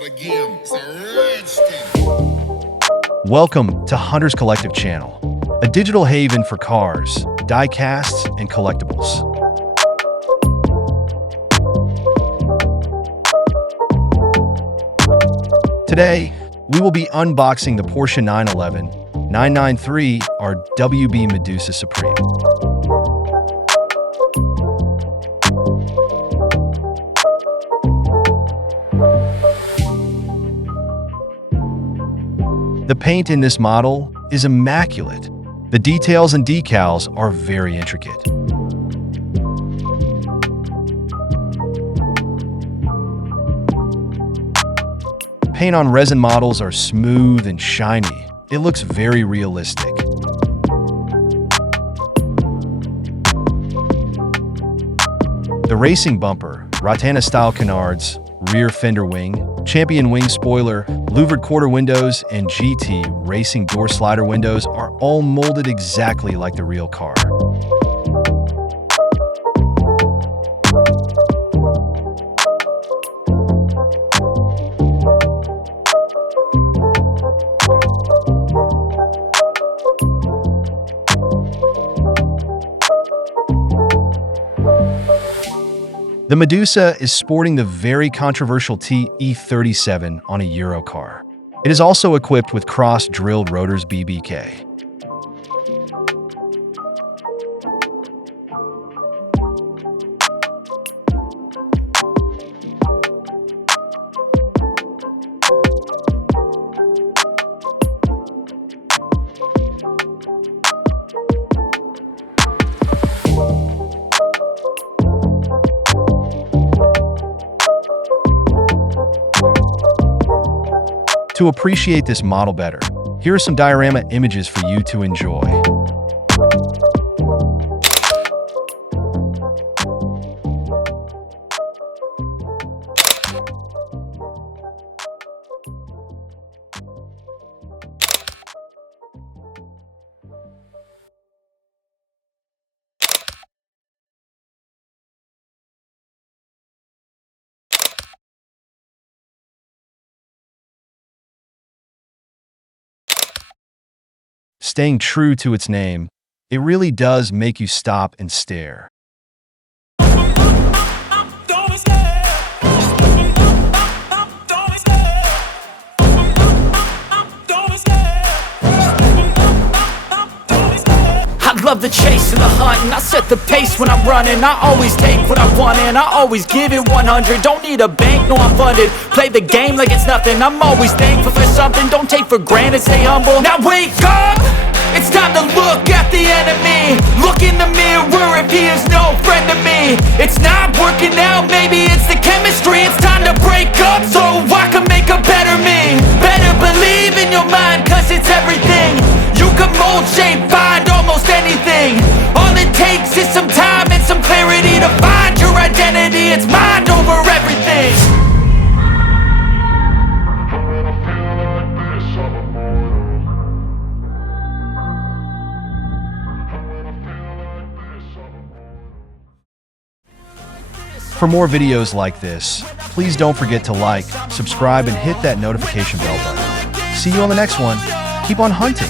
start again. It's a redskin. Welcome to Hunter's Collective Channel, a digital haven for cars, die-casts, and collectibles. Today, we will be unboxing the Porsche 911 993 RWB Medusa Supreme. The paint in this model is immaculate. The details and decals are very intricate. Paint on resin models are smooth and shiny. It looks very realistic. The racing bumper, Rotana-style canards, rear fender wing, champion wing spoiler, louvered quarter windows, and GT racing door slider windows are all molded exactly like the real car. The Medusa is sporting the very controversial TE37 on a Euro car. It is also equipped with cross-drilled rotors BBK. To appreciate this model better, here are some diorama images for you to enjoy. Staying true to its name, it really does make you stop and stare. I love the chase and the hunt, and I set the pace when I'm running. I always take what I want and I always give it 100. Don't need a bank, no I'm funded. Play the game like it's nothing. I'm always thankful for something. Don't take for granted, stay humble. Now wake up! It's time to look at the enemy. Look in the mirror if he is no friend to me. It's not working out, maybe it's the chemistry. It's time to break up so I can make a better me. Better believe in your mind, cause it's everything. You can mold, shape, find almost anything. All it takes is some time and some clarity to find your identity. It's mind over everything. For more videos like this, please don't forget to like, subscribe, and hit that notification bell button. See you on the next one. Keep on hunting.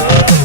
Don't